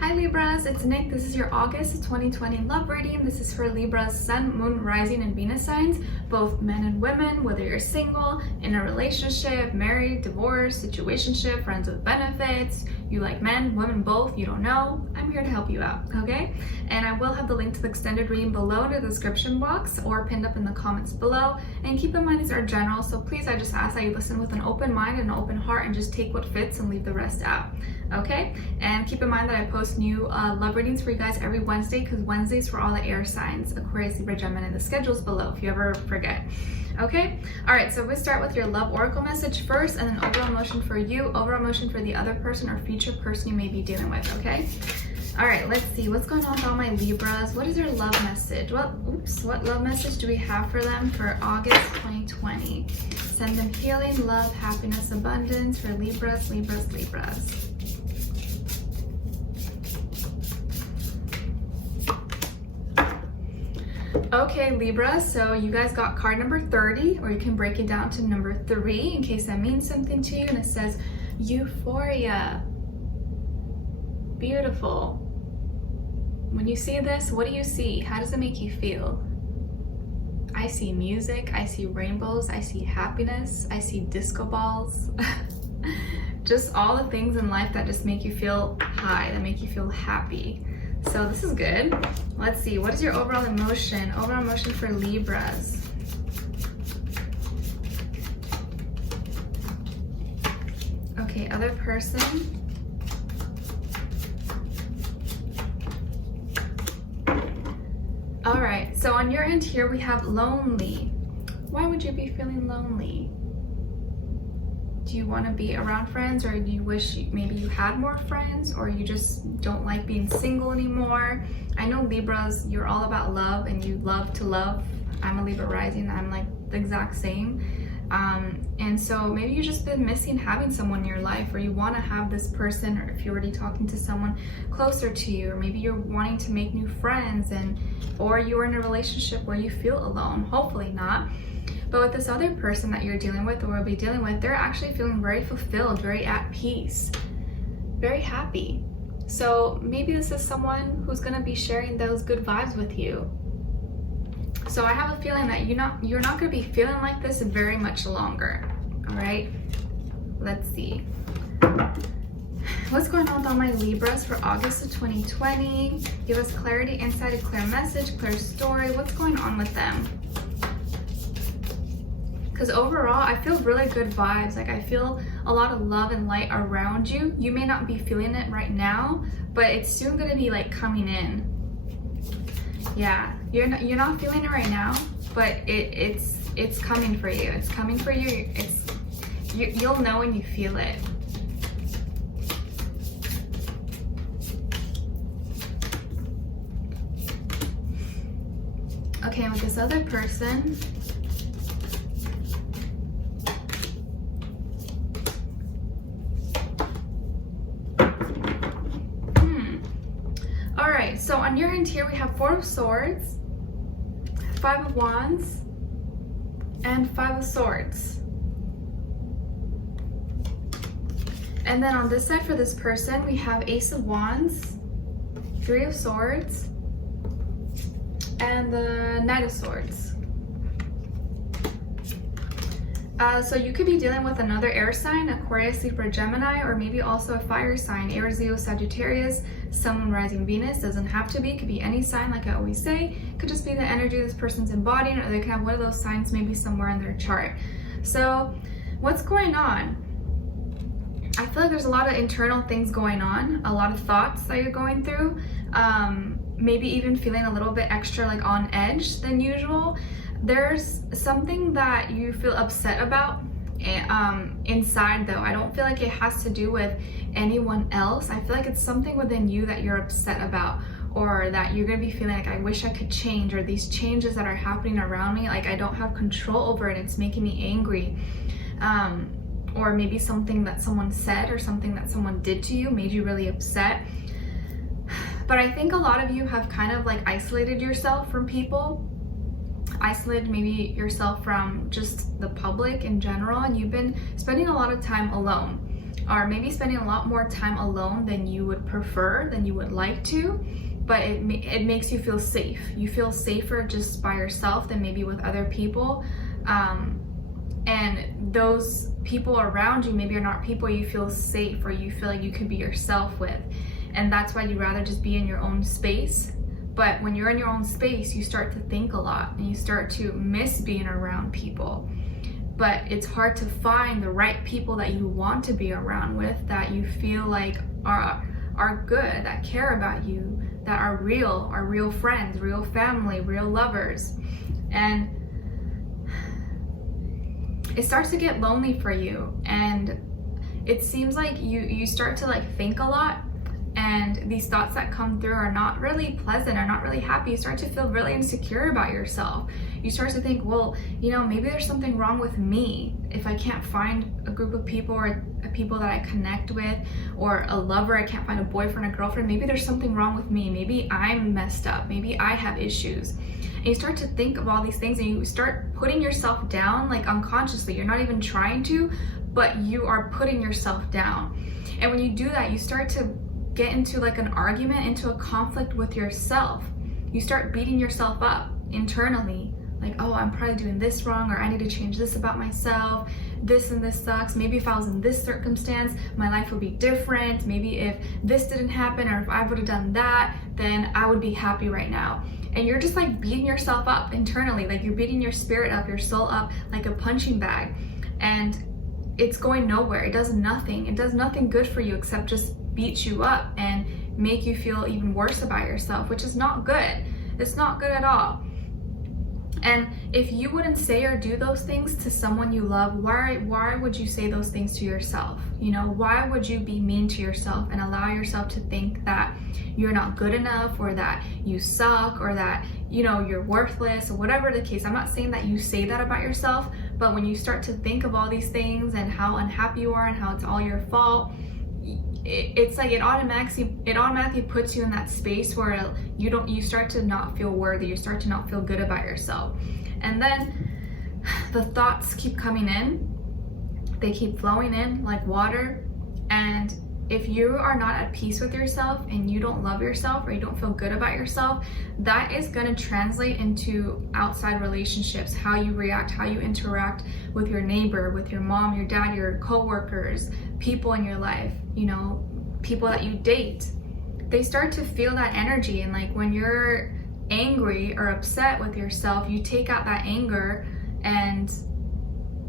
Hi Libras, it's Nick. This is your August 2020 love reading. This is for Libra's Sun, Moon, Rising, and Venus signs, both men and women, whether you're single, in a relationship, married, divorced, situationship, friends with benefits, you like men, women, both, you don't know. I'm here to help you out, okay? And I will have the link to the extended reading below in the description box or pinned up in the comments below. And keep in mind these are general, so please, I just ask that you listen with an open mind and an open heart and just take what fits and leave the rest out. Okay, and keep in mind that I post new love readings for you guys every Wednesday, because Wednesdays for all the air signs, Aquarius, Libra, Gemini. The schedule's below if you ever forget. Okay, all right, so we start with your love oracle message first, and then overall emotion for you, overall emotion for the other person or future person you may be dealing with. Okay, all right, let's see what's going on with all my Libras. What is their love message? What love message do we have for them for August 2020? Send them healing, love, happiness, abundance for Libras, Libras, Libras. Okay, Libra, so you guys got card number 30, or you can break it down to number 3 in case that means something to you. And it says euphoria. Beautiful. When you see this, what do you see? How does it make you feel? I see music, I see rainbows, I see happiness, I see disco balls. Just all the things in life that just make you feel high, that make you feel happy. So this is good. Let's see, what is your overall emotion? Overall emotion for Libras. Okay, other person. All right, so on your end here we have lonely. Why would you be feeling lonely? Do you want to be around friends, or do you wish maybe you had more friends, or you just don't like being single anymore? I know Libras, you're all about love and you love to love. I'm a Libra rising, I'm like the exact same. And so maybe you've just been missing having someone in your life, or you want to have this person, or if you're already talking to someone closer to you, or maybe you're wanting to make new friends, or you're in a relationship where you feel alone. Hopefully not. But with this other person that you're dealing with or will be dealing with, they're actually feeling very fulfilled, very at peace, very happy. So maybe this is someone who's going to be sharing those good vibes with you. So I have a feeling that you're not going to be feeling like this very much longer. All right, let's see. What's going on with all my Libras for August of 2020? Give us clarity, insight, a clear message, clear story. What's going on with them? Because overall, I feel really good vibes. Like I feel a lot of love and light around you. You may not be feeling it right now, but it's soon gonna be like coming in. Yeah, you're not feeling it right now, but it's coming for you. It's coming for you. You'll know when you feel it. Okay, and with this other person. So on your end here, we have 4 of Swords, 5 of Wands, and 5 of Swords. And then on this side for this person, we have Ace of Wands, 3 of Swords, and the Knight of Swords. So you could be dealing with another air sign, Aquarius, Libra, Gemini, or maybe also a fire sign, Aries, Leo, Sagittarius, Sun, Moon, Rising, Venus. Doesn't have to be, it could be any sign like I always say. It could just be the energy this person's embodying, or they can have one of those signs maybe somewhere in their chart. So what's going on? I feel like there's a lot of internal things going on, a lot of thoughts that you're going through, maybe even feeling a little bit extra like on edge than usual. There's something that you feel upset about inside though. I don't feel like it has to do with anyone else. I feel like it's something within you that you're upset about, or that you're gonna be feeling like, I wish I could change, or these changes that are happening around me, like I don't have control over it, it's making me angry. Or maybe something that someone said or something that someone did to you made you really upset. But I think a lot of you have kind of like isolated yourself from people, isolated maybe yourself from just the public in general, and you've been spending a lot of time alone. are maybe spending a lot more time alone than you would prefer, than you would like to, but it makes you feel safe. You feel safer just by yourself than maybe with other people. And those people around you maybe are not people you feel safe or you feel like you could be yourself with. And that's why you'd rather just be in your own space. But when you're in your own space, you start to think a lot and you start to miss being around people. But it's hard to find the right people that you want to be around with, that you feel like are good, that care about you, that are real friends, real family, real lovers. And it starts to get lonely for you, and it seems like you start to like think a lot, and these thoughts that come through are not really pleasant, are not really happy. You start to feel really insecure about yourself. You start to think, well, you know, maybe there's something wrong with me if I can't find a group of people or people that I connect with, or a lover. I can't find a boyfriend or girlfriend. Maybe there's something wrong with me. Maybe I'm messed up. Maybe I have issues. And you start to think of all these things, and you start putting yourself down, like unconsciously. You're not even trying to, but you are putting yourself down. And when you do that, you start to get into like an argument, into a conflict with yourself. You start beating yourself up internally, like, oh, I'm probably doing this wrong, or I need to change this about myself. This and this sucks. Maybe if I was in this circumstance, my life would be different. Maybe if this didn't happen, or if I would have done that, then I would be happy right now. And you're just like beating yourself up internally, like you're beating your spirit up, your soul up like a punching bag. And it's going nowhere. It does nothing. It does nothing good for you except just beat you up and make you feel even worse about yourself, which is not good. It's not good at all. And if you wouldn't say or do those things to someone you love, why would you say those things to yourself? You know, why would you be mean to yourself and allow yourself to think that you're not good enough, or that you suck, or that, you know, you're worthless, or whatever the case? I'm not saying that you say that about yourself, but when you start to think of all these things and how unhappy you are and how it's all your fault, it's like it automatically puts you in that space where you start to not feel worthy, you start to not feel good about yourself. And then the thoughts keep coming in, they keep flowing in like water. And if you are not at peace with yourself and you don't love yourself, or you don't feel good about yourself, that is going to translate into outside relationships, how you react, how you interact with your neighbor, with your mom, your dad, your coworkers, people in your life, you know, people that you date. They start to feel that energy. And like when you're angry or upset with yourself, you take out that anger and,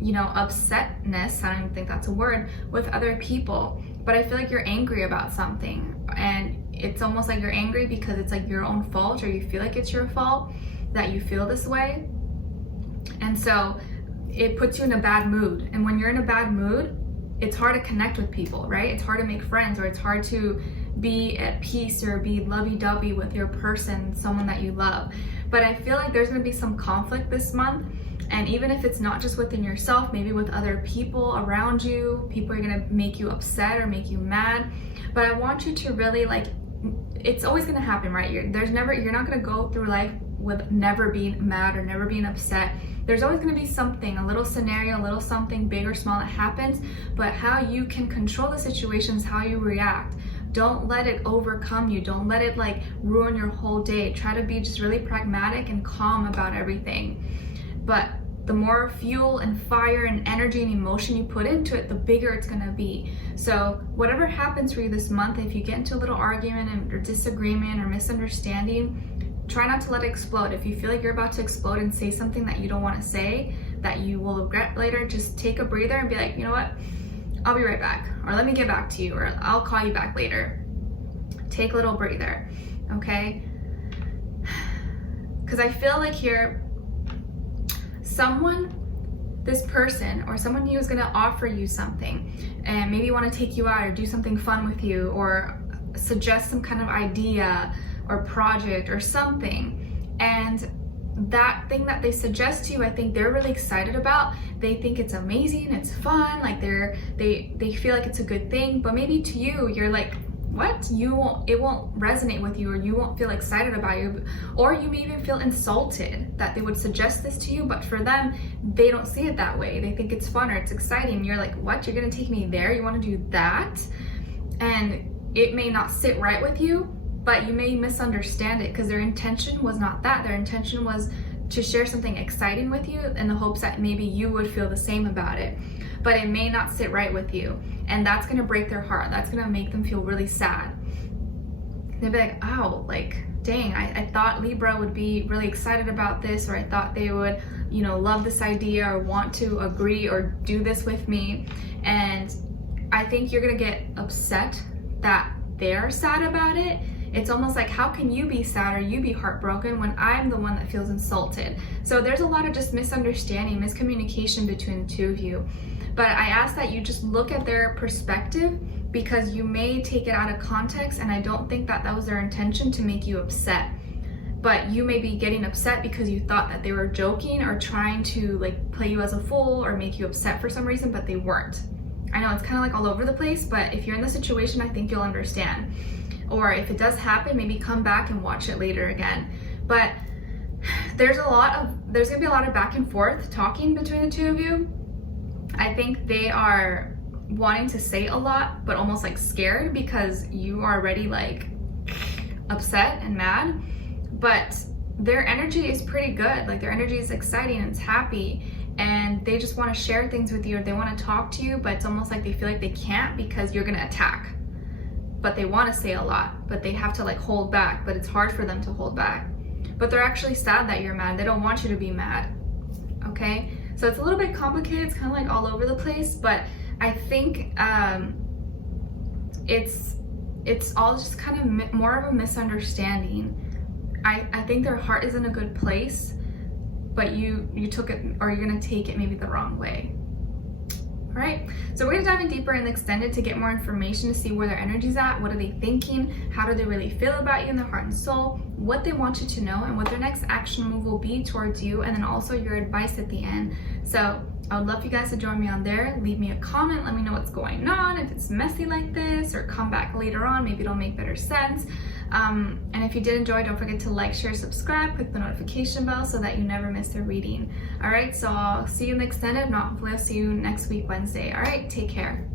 you know, upsetness, I don't even think that's a word, with other people. But I feel like you're angry about something, and it's almost like you're angry because it's like your own fault, or you feel like it's your fault that you feel this way. And so it puts you in a bad mood. And when you're in a bad mood, it's hard to connect with people, right? It's hard to make friends, or it's hard to be at peace or be lovey-dovey with your person, someone that you love. But I feel like there's gonna be some conflict this month. And even if it's not just within yourself, maybe with other people around you, people are gonna make you upset or make you mad. But I want you to really, like, it's always gonna happen, right? You're not gonna go through life with never being mad or never being upset. There's always gonna be something, a little scenario, a little something big or small that happens, but how you can control the situations, how you react. Don't let it overcome you. Don't let it like ruin your whole day. Try to be just really pragmatic and calm about everything. But the more fuel and fire and energy and emotion you put into it, the bigger it's gonna be. So whatever happens for you this month, if you get into a little argument or disagreement or misunderstanding, try not to let it explode. If you feel like you're about to explode and say something that you don't wanna say, that you will regret later, just take a breather and be like, you know what? I'll be right back. Or let me get back to you, or I'll call you back later. Take a little breather, okay? Because I feel like here, this person or someone who is going to offer you something and maybe want to take you out or do something fun with you, or suggest some kind of idea or project or something. And that thing that they suggest to you, I think they're really excited about. They think it's amazing, it's fun, like they feel like it's a good thing. But maybe to you, you're like, what? It won't resonate with you, or you won't feel excited about you, or you may even feel insulted that they would suggest this to you, but for them, they don't see it that way. They think it's fun or it's exciting. You're like, what? You're gonna take me there? You wanna do that? And it may not sit right with you, but you may misunderstand it because their intention was not that. Their intention was to share something exciting with you in the hopes that maybe you would feel the same about it. But it may not sit right with you. And that's gonna break their heart. That's gonna make them feel really sad. They'll be like, oh, like, dang, I thought Libra would be really excited about this, or I thought they would, you know, love this idea or want to agree or do this with me. And I think you're gonna get upset that they're sad about it. It's almost like, how can you be sad or you be heartbroken when I'm the one that feels insulted? So there's a lot of just misunderstanding, miscommunication between the two of you. But I ask that you just look at their perspective, because you may take it out of context, and I don't think that was their intention to make you upset. But you may be getting upset because you thought that they were joking or trying to like play you as a fool or make you upset for some reason, but they weren't. I know it's kind of like all over the place, but if you're in the situation, I think you'll understand. Or if it does happen, maybe come back and watch it later again. But there's gonna be a lot of back and forth talking between the two of you. I think they are wanting to say a lot, but almost like scared because you are already like upset and mad. But their energy is pretty good. Like their energy is exciting and it's happy, and they just want to share things with you, or they want to talk to you, but it's almost like they feel like they can't because you're gonna attack. But they want to say a lot, but they have to like hold back, but it's hard for them to hold back. But they're actually sad that you're mad. They don't want you to be mad, okay? So it's a little bit complicated. It's kind of like all over the place, but I think it's all just kind of more of a misunderstanding. I think their heart is in a good place, but you took it, or you're gonna take it maybe the wrong way. All right, so we're gonna dive in deeper and extended to get more information to see where their energy's at, what are they thinking, how do they really feel about you in their heart and soul, what they want you to know, and what their next action move will be towards you, and then also your advice at the end. So I would love for you guys to join me on there. Leave me a comment, let me know what's going on, if it's messy like this, or come back later on, maybe it'll make better sense. And if you did enjoy, don't forget to like, share, subscribe, click the notification bell so that you never miss a reading. All right, so I'll see you in the extended. If not, hopefully I'll see you next week, Wednesday. All right, take care.